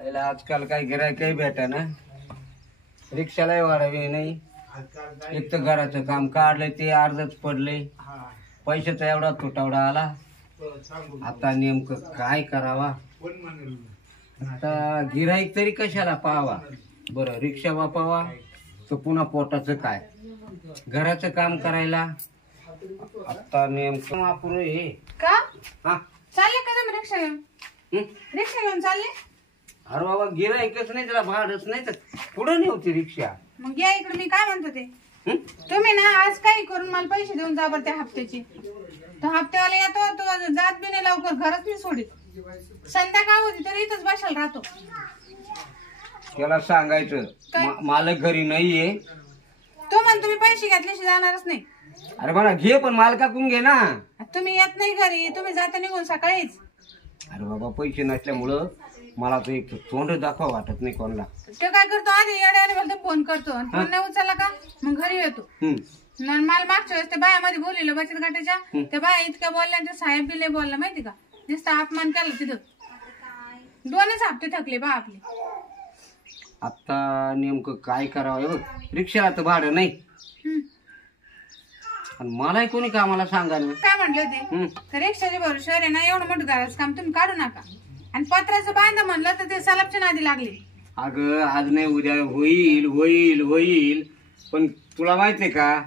पहिला आजकाल काही गिराय काही भेटा ना, रिक्षालाही वाढावी नाही. एक तर घराचं काम काढलंय ते अर्धच पडलंय, पैशाचा एवढा तुटवडा आला. आता नेमकं काय करावा? आता गिराईक तरी कशाला पाहावा बरं? रिक्षा वापावा तर पुन्हा पोटाचं काय, घराचं काम करायला आता नेमकं वापरू हे का? हा चालले का तुम्ही रिक्षा घेऊन? रिक्षा घेऊन चालले? अरे बाबा गिराईकच नाही, त्याला भाडच नाही तर पुढं नव्हती रिक्षा. मग या इकडे. मी काय म्हणतो ते, तुम्ही ना आज काही करून मला पैसे देऊन जा बरं त्या हप्त्याचे. तो हप्त्यावाला येतो, तो जात बी नाही लवकर, घरच नाही सोडित. संध्याकाळ होती तरी इथंच बसायला राहतो. त्याला सांगायचं मालक घरी नाहीये. तो म्हणतो मी पैसे घेतल्याशी जाणारच नाही. अरे मला घे, पण मालकाकडून घे ना. तुम्ही येत नाही घरी, तुम्ही जाता निघून सकाळीच. अरे बाबा पैसे नसल्यामुळं मला तर एक तोंड दाखवा वाटत नाही कोणाला. तो काय करतो, आधी येड्याने बोलतो, फोन करतो, फोन नाही उचलला का मग घरी येतो. मला मागच्या वेळेस त्या बायामध्ये बोललेलं बचत गटाच्या, त्या बाया इतक्या बोलल्या, त्या साहेब बी लय बोलला माहिती का, नुसता अपमान केला तिथं. दोनच हप्ते थकले बा आपले. आता नेमकं काय करावं? बघ रिक्षाला तर भाडं नाही, आणि मलाही कोणी कामाला सांगा ना. काय म्हटलं ते, रिक्षाचे भरोश्यावर आहे ना, एवढं मोठं घराचं काम तुम्ही काढू नका. आणि पत्राचं बांधा म्हणलं तर ते सलाबच्या नादी लागले. अगं आज नाही उद्या होईल होईल होईल, पण तुला माहितीये का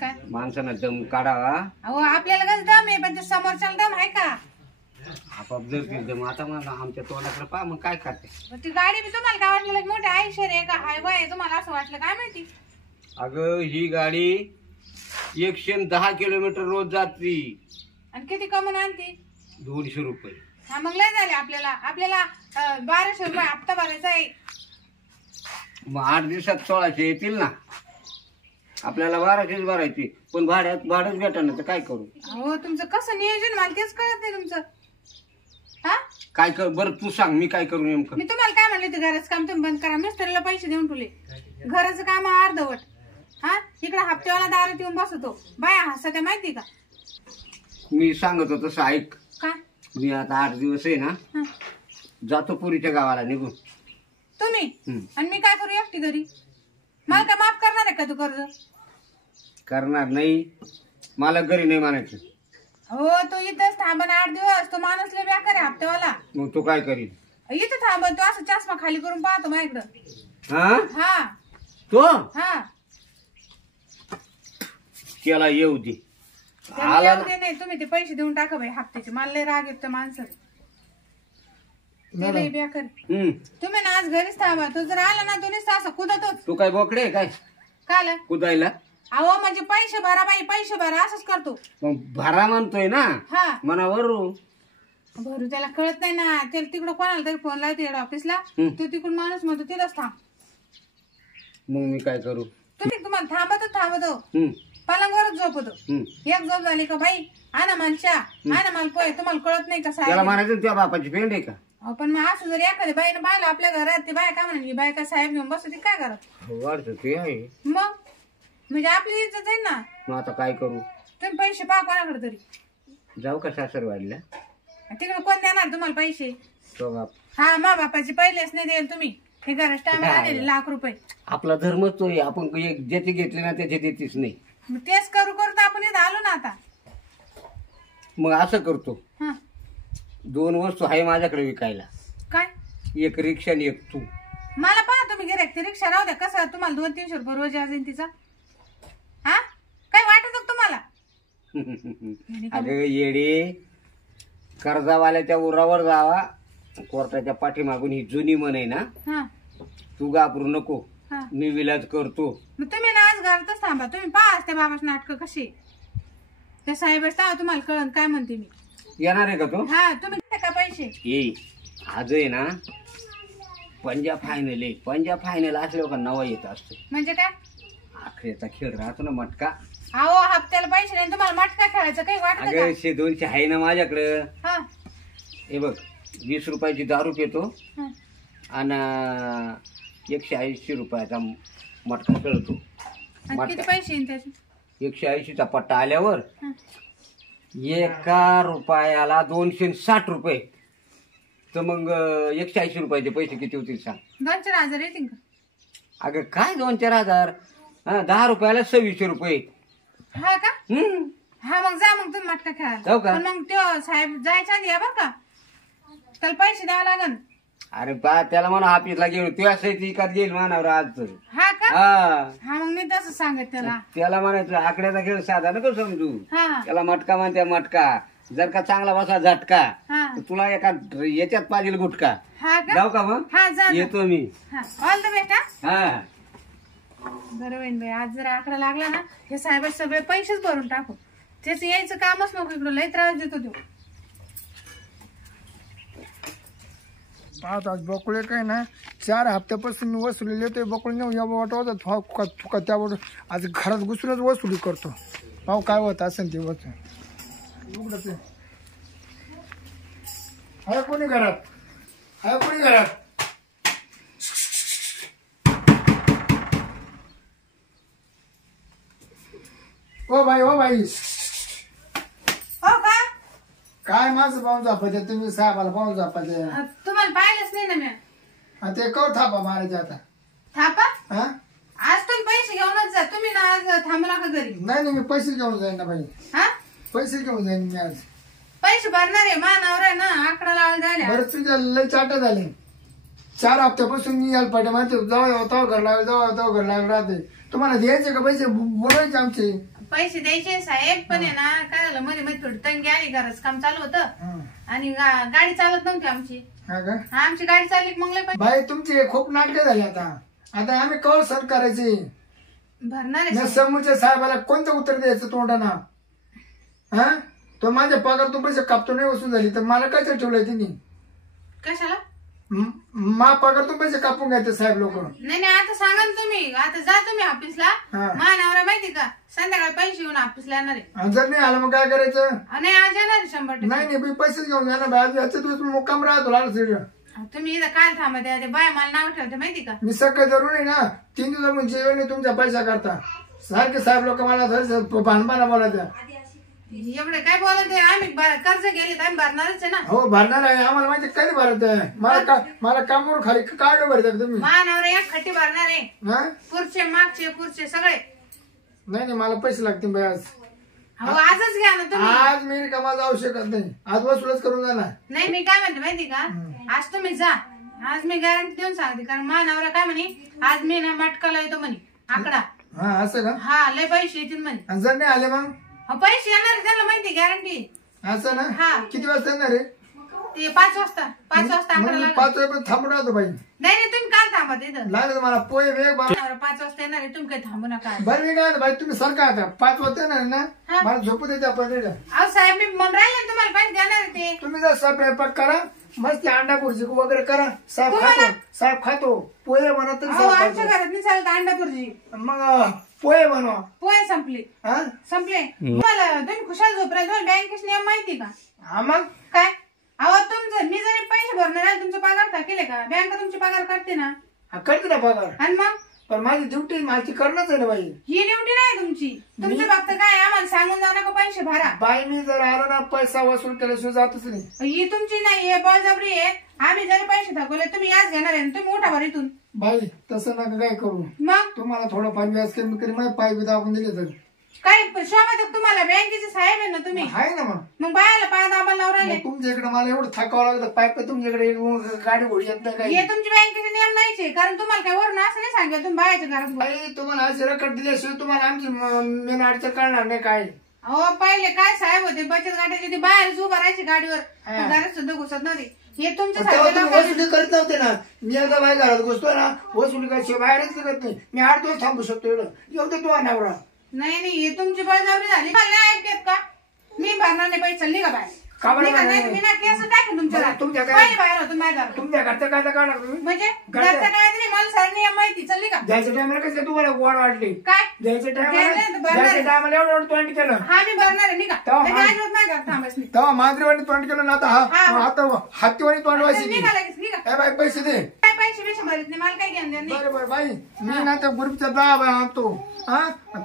काय माणसानं दम काढावा. अहो आपल्याला कसं दम आहे, पण ते समोरच्याला दम आहे का? आपाप जर दम. आता मला आमच्या तोंडाकडे पहा, मग काय करते. ती गाडी बी तुम्हाला काय वाटलं, मोठे आयशर आहे का हायवे आहे, तुम्हाला असं वाटलं काय माहिती? अगं ही गाडी 110 किलोमीटर रोज जाती. आणि किती कमवून आणती? 200 रुपये. हा मग लय झाले. आपल्याला 1200 रुपये हप्ता भरायचा आहे. मग 8 दिवसात 1600 येतील ना. आपल्याला 1200 भरायची, पण भाडंच भेटणार तर काय करू? हो तुमचं कसं नियोजन मला तेच कळत नाही तुमचं. हा काय कर बरं, तू सांग मी काय करू नेमकं. मी तुम्हाला काय म्हणले, ते घराचं काम तुम्ही बंद करा. मिस्त्रीला पैसे देऊन ठेवले, घराचं काम अर्धवट. हा इकडे हप्त्यावाला दारात येऊन बसतो, बाया हसत माहिती का? मी सांगतो तसं ऐक. काय? मी आता 8 दिवस आहे ना, जातो पुरीच्या गावाला निघून. तुम्ही आणि मी काय करू एकटी घरी? मला काय माफ करणार आहे का तू कर्ज? करणार नाही, मला घरी नाही म्हणायचं. हो तो इथंच थांबन 8 दिवस. तो माणूस लय बेकार आहे हप्त्यावाला. मग तू काय करील? इथं थांबन तो, असं चष्मा खाली करून पाहतो माझ्याकडं. हा हा तो हा त्याला येऊ दे. नाही तुम्ही ते पैसे देऊन टाका बाई हप्त्याचे. मला लय राग येतो माणसाला. बेकार तुम्ही ना आज घरीच थांबा. तो जर आला ना, तो नुसता असं कुदतोच. तू काय बोकडे काय काल कुदायला? अहो म्हणजे पैसे भरा बाई, पैसे भरा असंच करतो. मग भरा म्हणतोय ना. हा मनावर भरू त्याला कळत नाही ना. त्याला तिकडं कोणाला तरी फोन लावते ऑफिसला, तो तिकडून माणूस म्हणतो तिलाच थांब. मग मी काय करू? तुम्हाला थांबतो पलंगावरच झोपतो. एक झोप झाली का बाई आणा माणशा, आणा माल पोय. तुम्हाला कळत नाही कसं? त्याला म्हणायचं तुझ्या बापाची पेंड आहे का? पण मग असं जर एखाद्या बाईनं पाहिलं आपल्या घरात, ते बाय काय म्हणाली, बाय का साहेब घेऊन बसते काय करत? वाढत ते आहे मग म्हणजे आपली इज्जत आहे ना. मग आता काय करू? तुम्ही पैसे पहा कोणाकडे तरी. जाऊ का सासरवाडीला? तिकडे कोण देणार तुम्हाला पैसे? तो बाप. हा मा बापाचे पहिलेच नाही देईल तुम्ही. हे घरात टाइम आलेले लाख रुपये. आपला धर्मच तो आहे, आपण ज्याचे घेतले ना त्याचे देतीच नाही. तेच करू तर आपण इथं आलो ना आता. मग असं करतो, 2 वस्तू आहे माझ्याकडे विकायला. काय? एक रिक्षा आणि एक तू. मला पहा तुम्ही गिऱ्हाईक, ते रिक्षा राहू द्या. कसं तुम्हाला 200-300 रुपये रोज असेल तिचा? हा काय वाटत तुम्हाला? अगं येडे, कर्जावाल्याच्या उरावर जावा, कोर्टाच्या पाठीमागून. ही जुनी म्हण आहे ना. तू घाबरू नको, मी विलाज करतो. मग तुम्ही ना आज घरातच थांबा. तुम्ही पहा त्या बाबाच नाटक कशी. त्या साहेबच तुम्हाला कळण काय म्हणते मी. येणार आहे का तो? हा तुम्ही का पैसे ये आज आहे ना, पंजा फायनल आहे. पंजा फायनल असल्यावर का नवा येत असतो. म्हणजे काय? आखरेचा खेळ राहतो ना, मटका. अहो हप्त्याला पैसे नाही तुम्हाला मटका खेळायचं काही वाटत? अगं 100-200 आहे ना माझ्याकडं. हा हे बघ 20 रुपयाची दारू पितो आणि 180 रुपयाचा मटका खेळतो. किती पैसे येईल त्याचे? 180चा पट्टा आल्यावर 1 रुपयाला 260 रुपये. तर मग 180 रुपयाचे पैसे किती होतील सांग. 2-4 हजार येतील का? अगं काय 2-4 हजार, 10 रुपयाला 26 रुपये. हा का? हा मग जा मग तुम्ही मटका जाऊ खेळा. का? पण मग तो साहेब जायच्या आधी या बरं का, त्याला पैसे द्यावे लागन. अरे बा त्याला म्हणा ऑफिसला गेलो तू असं इकात घेईल मानावर आज. हा का? हा हा मग मी तसं सांगत त्याला. त्याला म्हणायचं आकड्याचा खेळ साधा नको समजू. हा त्याला मटका म्हणते मटका. जर का चांगला बसला झटका हा तर तुला एका याच्यात पाहिजे गुटका. हा का? जाऊ का मग? हा जा. येतो मी. All the best. हा बरं होईन बाई, आज जर आकडा लागला ना हे साहेब सगळे पैसेच भरून टाकू. त्याच यायचं कामच नको इकडं, लय त्रास देतो तो. आज बकुळे काय ना 4 हप्त्यापासून मी वसुली येतोय. बकुळे नेऊ या वाटत चुका त्यावर आज घरात घुसूनच वसुली करतो. भाऊ काय होत असेल ते होत. उघडच आहे कोणी घरात, आहे कोणी घरात. ओ भाई, ओ भाई. हो का? काय माझं पाहून जापायचं तुम्ही साहेबाला पाहून जापायचं. तुम्हाला पाहिलंच नाही ना मी. ते कव थापा मारायचे आता. थापा? हा आज तुम्ही पैसे घेऊनच जा. तुम्ही ना आज थांबू नका घरी. नाही मी पैसे घेऊन जाईन ना बाई. हा पैसे घेऊन जाईन मी आज. पैसे भरणार आहे मानावर आहे ना, आकडा लावायला झाले. बरं तुझ्या लय चाट झाले. 4 हप्त्यापासून मी यायला पाहिजे माहिती. जाऊ घर लागले, जाऊ घर लागले राहते. तुम्हाला द्यायचे का पैसे बोलायचे आमचे. पैसे द्यायचे साहेब, पण आहे ना काय झालं मध्ये मध्ये थोडी तंगी आली, घरच काम चालू होतं आणि गाडी चालत नव्हती आमची. हा का? आमची गाडी चालली मग लय पैसे बाई तुमचे खूप नाटके झाले. आता आम्ही कवर सर करायचे. भरणार आहे. समोरच्या साहेबाला कोणतं उत्तर द्यायचं तोंडाना. हा तो माझ्या पगार तू पैसे कापतो नाही वसूल झाली तर मला काय ठेवलंय तिने. कशाला? मा पगार तू पैसे कापून घ्यायचे साहेब लोक. नाही आता सांगा ना तुम्ही. आता जा तुम्ही ऑफिसला. मानावर माहिती का संध्याकाळी पैसे येऊन ऑफिसला येणार आहे. जर नाही आलं मग काय करायचं. नाही आज येणार आहे 100%. नाही मी पैसेच घेऊन जाणार. आज याच्या दिवस मुक्काम राहतो लाल. तुम्ही इथं काय थांबा द्या, ते बाय मला नाव ठेवते माहिती का. मी सकाळी जरूर आहे ना 3 दिवस म्हणजे जेवण नाही तुमच्या पैसा करता. सारखे साहेब लोक मला भानबाना बोलायच्या. एवढे काय बोलत आहे. आम्ही कर्ज गेले तर आम्ही भरणारच आहे ना. हो भरणार आहे. आम्हाला माहिती कधी भरत आहे. मला कामावर खाली काढलं भरतात तुम्ही. मानावर एक खट्टी भरणार आहे. हा पुढचे मागचे पुढचे सगळे. नाही मला पैसे लागतील बाई आज. हो आजच घ्या ना तुम्ही. आज मी कामा जाऊ शकत नाही. आज वसूलच करून जाणार. नाही मी काय म्हणते माहिती का, आज तुम्ही जा. आज मी गॅरंटी देऊन सांगते, कारण मानावर काय म्हणे आज मी ना मटकाला येतो म्हणे आकडा. हा असं का? हा लय पैसे येतील म्हणे. आणि जर नाही आले मग पैसे येणार आहे त्यांना माहिती गॅरंटी. असं ना. हा किती वाजता येणार आहे ते 5 वाजता आकडा लागला. 5 वाजेपर्यंत थांबून राहतो बाई. नाही तुम्ही काय थांबा तिथं. लागलं मला पोहे वेग 5 वाजता येणार आहे. तुम्ही काही थांबू नका. बरं मी काय बाई तुम्ही सरका आता 5 वाजता येणार ना. मला झोपू देते आपण. अहो साहेब मी म्हणून राहिले तुम्हाला पैसे देणार आहे ते. तुम्ही जर स्वयंपाक करा मस्त अंडा भुर्जी वगैरे करा. साहेब खातो पोहे बनवतो. आमच्या घरात नाही चालत अंडा भुर्जी. मग पोहे बनवा. पोहे संपले. तुम्हाला तुम्ही खुशाल झोपराय. तुम्हाला बँकेचे नियम माहिती का? मग काय अहो तुमचं मी जरी पैसे भरणार आहे तुमचा पगार टाकेले का? बँक तुमची पगार करते ना. करते ना पगार. आणि मग पण माझी ड्युटी माझी करणंच आहे ना बाई. ही ड्युटी नाही तुमची. तुमचं फक्त काय आम्हाला सांगून जाऊ नका पैसे भरा. बाई मी जर आलो ना पैसा वसूल केल्याशिवाय जातच नाही. ही तुमची नाही हे बळजबरी आहे. आम्ही जरी पैसे थकवले तुम्ही याच घेणार आहे. तुम्ही उठा भर इथून. बाई तसं नका काय करू. मग तुम्हाला थोडंफार व्याज कमी करी माझे पाय बी दाबून दिले तर काय शोभा तुम्हाला बँकेचे साहेब आहे ना तुम्ही. आहे ना मग बायाला पाय दाबायला लावून राहिले. तुमच्या इकडे मला एवढं थकावं लागतं. पाय तुमच्याकडे गाडी घोडी येत नाही काही. हे तुमचे बँकेचे नियम नाहीचे. कारण तुम्हाला काय वरून असं नाही सांगितलं तुम्ही बायाच्या घरात. बाई तुम्हाला असे रकड दिल्याशिवाय तुम्हाला आमची मेन अडचण कळणार नाही काय. अहो पहिले काय साहेब होते बचत गटाचे ते बाहेरच उभा राहायची गाडीवर. घरात सुद्धा घुसत नव्हते. हे तुमच्या वसुली करत नव्हते ना. मी आता बाई घरात घुसतो ना वसुली करायची बाहेरच करत नाही. मी 8 दिवस थांबू शकतो. एवढं तो नवरा. नाही हे तुमची बळजबरी झाली. मला ऐकत का मी भरणार नाही पैसे. चलली का बाहेर. मी ना केस टाकेन तुमच्या पहिले बाहेर होतो माझ्या. तुमच्या घरचं काय काढणार तुम्ही. म्हणजे घरचं काय तरी मला सर नियम माहिती. चलली का. द्यायच्या टायमाला कसं तुम्हाला गोड वाटली. काय द्यायच्या द्यायचं टायमाला एवढं तोंड केलं. हा मी भरणार आहे. निघा माझ्या थांबायच नाही. तेव्हा मांजरीवाणी तोंड केलं ना. आता हातीवाणी तोंड व्हायची. निघा लगेच निघा. बाई पैसे दे. काय पैसे बिशे भरत नाही. मला काय घेऊन द्या नाही. बरोबर बाई मी ना त्या ग्रुपच्या 10 बाय आणतो.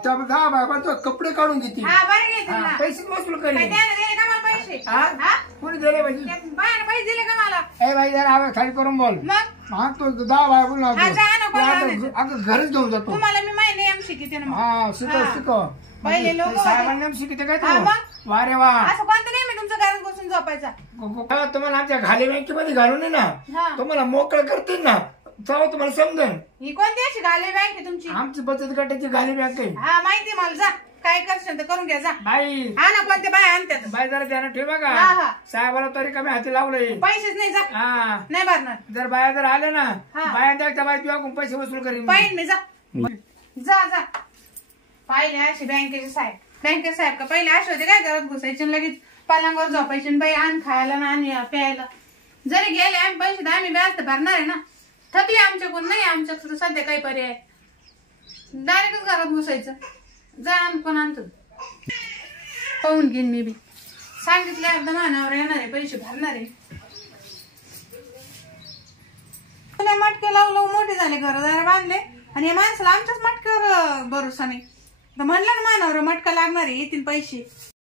त्या 10 बाय कपडे काढून घेते. हा बरं घेतील ना. पैसे वसूल काय करेल. द्या ना, दे का मला पैसे. कोणी कुठे दिले म्हणजे बायाने पैसे दिले का मला? ए बाई जरा आवाज खाली करून बोल. मग हा तो 10 बाय बोल ना हा, जा ना, कोण आणायचं? अगं घरच घेऊन जातो. तुम्हाला मी माहिती नेम शिकते ना मग. हा शिकव हा. शिकव. पहिले लोकं होते. साहेबांना नेम शिकते काय हा, तू? मग? वा रे वा. असं कोणतं नाही मी तुमच्या घरात बसून झोपायचा. तुम्हाला आमच्या खाली बँकेमध्ये घालून ये ना हा. तुम्हाला मोकळं करतील ना तेव्हा तुम्हाला समजेल. ही कोणती अशी घाले बँक आहे तुमची? आमची बचत गटाची खाली बँक आहे. हा माहिती मला. जा काय करशील तर करून घ्या. जा बाई हा ना, कोणते बाय आणतात. बाई जरा त्यानं ठेवा हा, का हा. साहेबाला तरी कमी हाती लावलंय. पैसेच नाही. जा हा नाही भरणार. जर बाया जर आल्या ना हा. बाया द्या बाई तुझ्याकडून पैसे वसूल करीन. पाहिजे मी. जा जा जा. पाहिले अशी बँकेचे साहेब. बँकेचे साहेब का पहिले असे होते काय, घरात घुसायचे आणि लगेच पलंगावर झोपायचे आणि बाई आण खायला ना आणि प्यायला. जरी गेले आम्ही पैसे तर आम्ही व्याज तर भरणार आहे ना. थकले आमच्याकडून. नाही आमच्याकडे सध्या काही पर्याय. डायरेक्टच घरात घुसायचं. जा आण कोण आणतो पाहून घेईन मी बी. सांगितलं एकदा मानावर येणार आहे, पैसे भरणार आहे. मटके लावलं मोठे झाले, घरदार बांधले आणि या माणसाला आमच्याच मटक्यावर भरोसा नाही. म्हणलं ना मानावर मटका लागणार आहे, येतील पैसे.